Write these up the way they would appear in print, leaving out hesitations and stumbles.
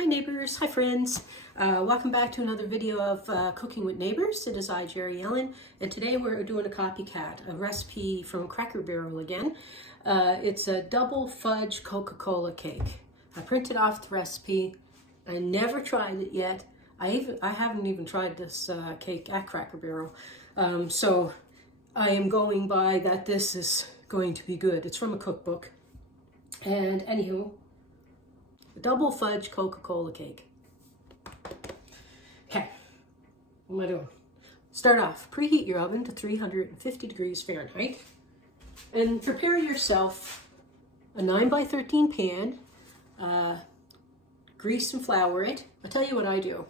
Hi neighbors, hi friends. Welcome back to another video of Cooking with Neighbors. It is I, Jerry Ellen, and today we're doing a copycat, a recipe from Cracker Barrel again. It's a double fudge Coca Cola cake. I printed off the recipe. I never tried it yet. I haven't even tried this cake at Cracker Barrel. So I am going by that this is going to be good. It's from a cookbook. And anywho, double fudge Coca Cola cake. Okay, what am I doing? Start off, preheat your oven to 350 degrees Fahrenheit and prepare yourself a 9x13 pan. Grease and flour it. I'll tell you what I do.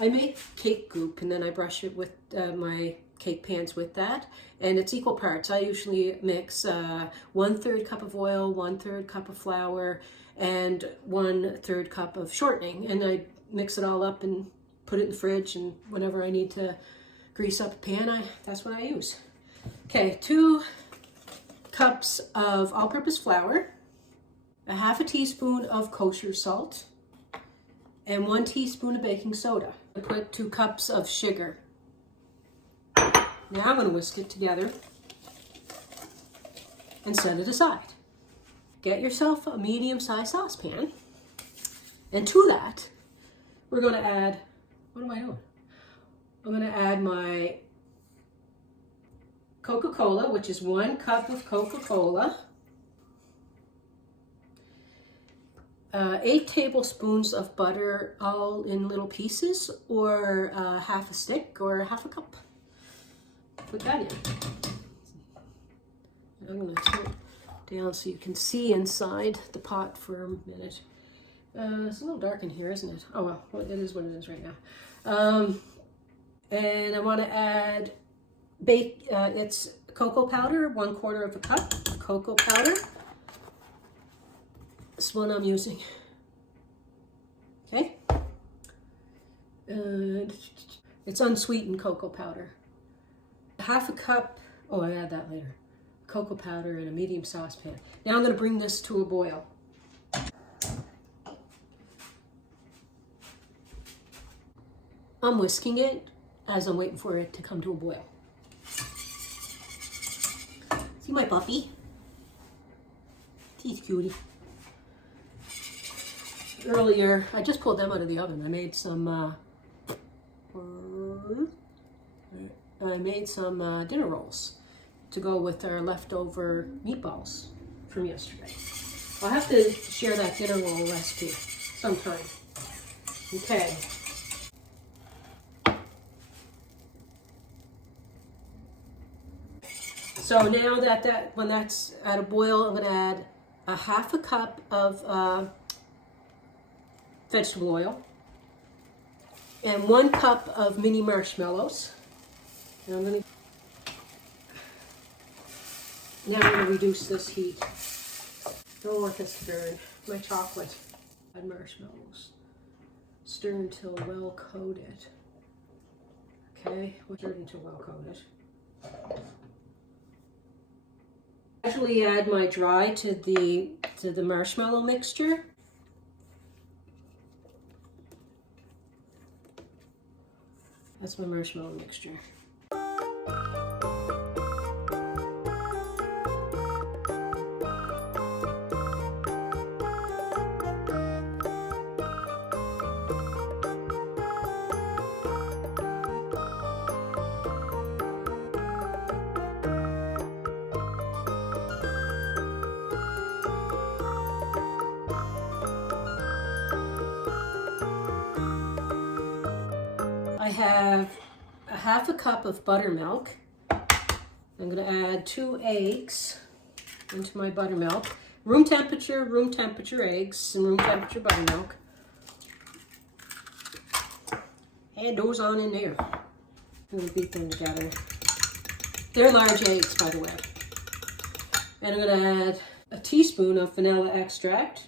I make cake goop and then I brush it with my cake pans with that, and it's equal parts. I usually mix 1/3 cup of oil, 1/3 cup of flour, and 1/3 cup of shortening, and I mix it all up and put it in the fridge, and whenever I need to grease up a pan, that's what I use. Okay, 2 cups of all-purpose flour, a 1/2 teaspoon of kosher salt, and 1 teaspoon of baking soda. I put 2 cups of sugar. Now I'm going to whisk it together and set it aside. Get yourself a medium-sized saucepan, and to that we're going to add, what am I doing? I'm going to add my Coca Cola, which is 1 cup of Coca Cola, 8 tablespoons of butter, all in little pieces, or 1/2 stick, or 1/2 cup. Put that in. I'm going to turn it down so you can see inside the pot for a minute. It's a little dark in here, isn't it? Oh well, it is what it is right now. And I want to add it's cocoa powder, 1/4 of a cup of cocoa powder. This one I'm using. Okay. And it's unsweetened cocoa powder. 1/2 cup, oh, I add that later, cocoa powder in a medium saucepan. Now I'm going to bring this to a boil. I'm whisking it as I'm waiting for it to come to a boil. See my puppy? He's cutie. Earlier, I just pulled them out of the oven. I made some dinner rolls to go with our leftover meatballs from yesterday. I'll have to share that dinner roll recipe sometime. Okay. So now when that's at a boil, I'm going to add a 1/2 cup of vegetable oil and 1 cup of mini marshmallows. And now I'm going to reduce this heat. Don't want this to burn. My chocolate. Add marshmallows. Stir until well coated. Okay, we'll stir until well coated. Actually add my dry to the marshmallow mixture. That's my marshmallow mixture. I have a 1/2 cup of buttermilk. I'm going to add 2 eggs into my buttermilk. Room temperature eggs and room temperature buttermilk. Add those on in there. I'm going to beat them together. They're large eggs, by the way. And I'm going to add a teaspoon of vanilla extract.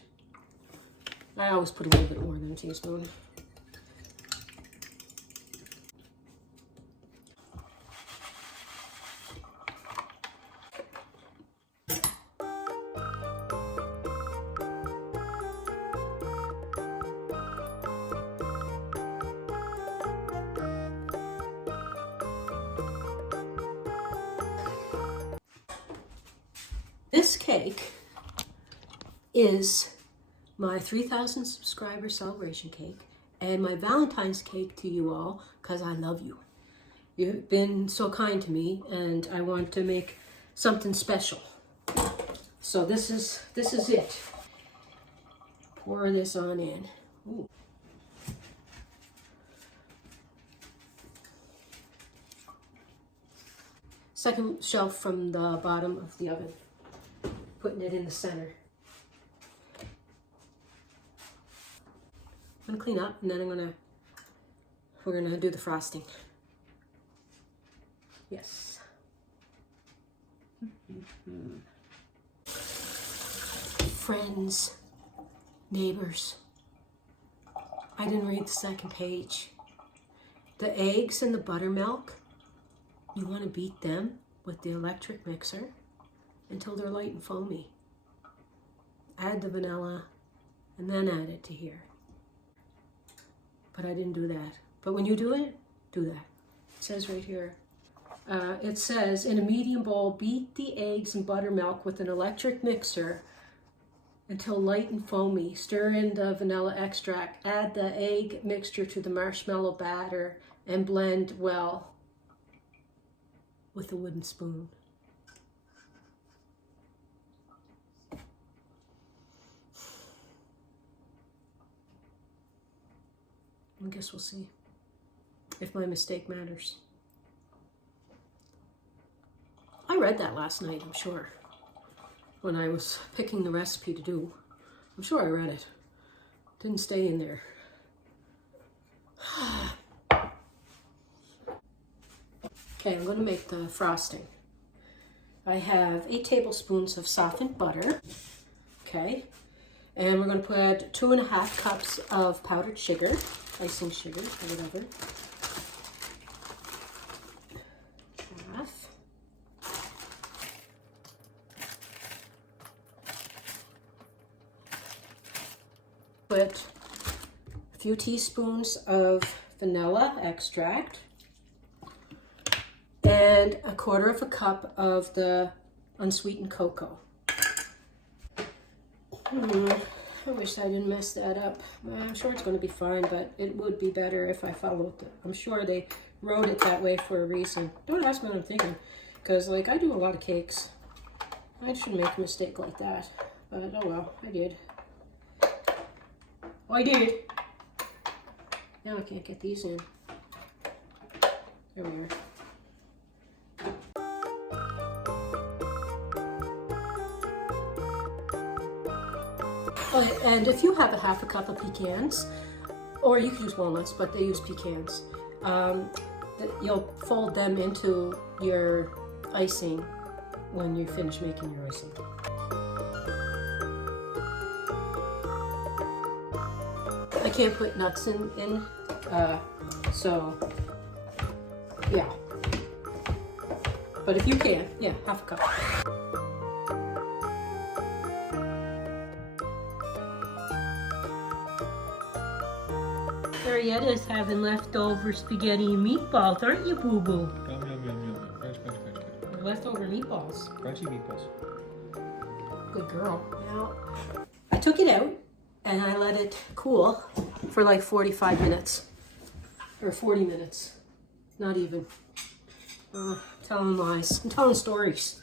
I always put a little bit more than a teaspoon. This cake is my 3,000 subscriber celebration cake and my Valentine's cake to you all, because I love you. You've been so kind to me, and I want to make something special. So this is it. Pour this on in. Ooh. Second shelf from the bottom of the oven. Putting it in the center. I'm gonna clean up, and then we're gonna do the frosting. Yes. Friends, neighbors, I didn't read the second page. The eggs and the buttermilk, you want to beat them with the electric mixer until they're light and foamy. Add the vanilla and then add it to here. But I didn't do that. But when you do it, do that. It says right here. It says, in a medium bowl, beat the eggs and buttermilk with an electric mixer until light and foamy. Stir in the vanilla extract. Add the egg mixture to the marshmallow batter and blend well with a wooden spoon. I guess we'll see if my mistake matters. I read that last night, I'm sure, when I was picking the recipe to do. I'm sure I read it. Didn't stay in there. Okay, I'm going to make the frosting. I have 8 tablespoons of softened butter. Okay, and we're going to put 2.5 cups of powdered sugar, icing sugar, or whatever. Half. Put a few teaspoons of vanilla extract and 1/4 cup of the unsweetened cocoa. I wish I didn't mess that up. I'm sure it's going to be fine, but it would be better if I followed it. I'm sure they wrote it that way for a reason. Don't ask me what I'm thinking, because like I do a lot of cakes. I shouldn't make a mistake like that, but oh well, I did. Oh, I did. Now I can't get these in. There we are. Oh, and if you have 1/2 cup of pecans, or you can use walnuts, but they use pecans, you'll fold them into your icing when you finish making your icing. I can't put nuts in, so yeah. But if you can, yeah, 1/2 cup. Harriet is having leftover spaghetti and meatballs, aren't you, Boo Boo? Yum, yum, yum, yum. Crunch. Leftover meatballs. Crunchy meatballs. Good girl. Now, I took it out and I let it cool for like 45 minutes. Or 40 minutes. Not even. Telling lies. I'm telling stories.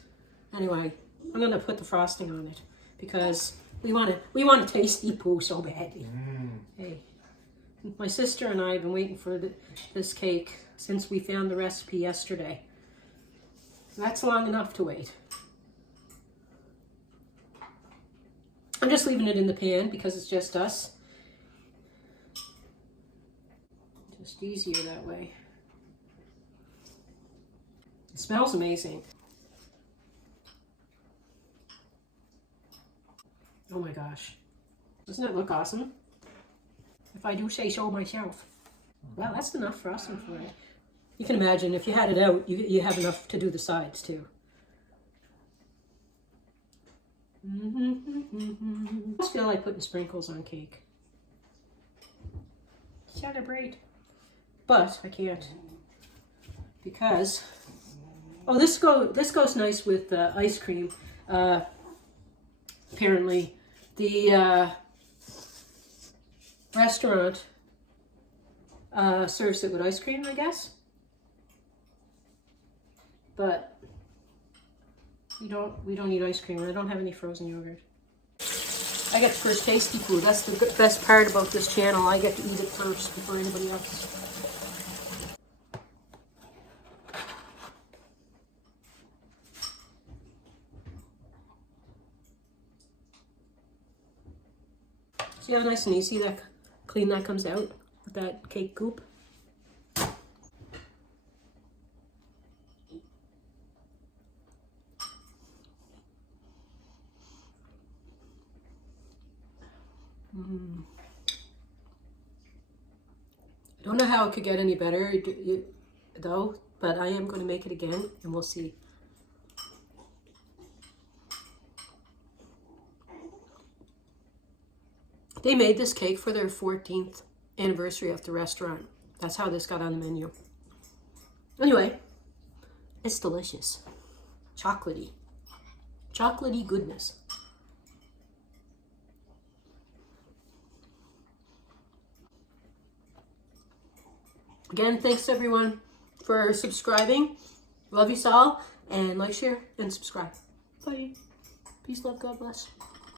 Anyway, I'm going to put the frosting on it because we want a tasty poo so badly. Hey. My sister and I have been waiting for this cake since we found the recipe yesterday. That's long enough to wait. I'm just leaving it in the pan because it's just us. Just easier that way. It smells amazing. Oh my gosh. Doesn't that look awesome? If I do say so myself. Well, that's enough frosting for it. You can imagine if you had it out, you have enough to do the sides too. I just feel like putting sprinkles on cake. Celebrate. But I can't. Because, oh, this goes nice with ice cream. Apparently, the restaurant serves it with ice cream, I guess. But we don't eat ice cream. I don't have any frozen yogurt. I get the first tasty food. That's the best part about this channel. I get to eat it first before anybody else. See how nice and easy that clean that comes out with that cake goop? I don't know how it could get any better though, but I am going to make it again and we'll see. They made this cake for their 14th anniversary of the restaurant. That's how this got on the menu. Anyway, it's delicious. Chocolatey. Chocolatey goodness. Again, thanks everyone for subscribing. Love you all, and like, share, and subscribe. Bye. Peace, love, God bless.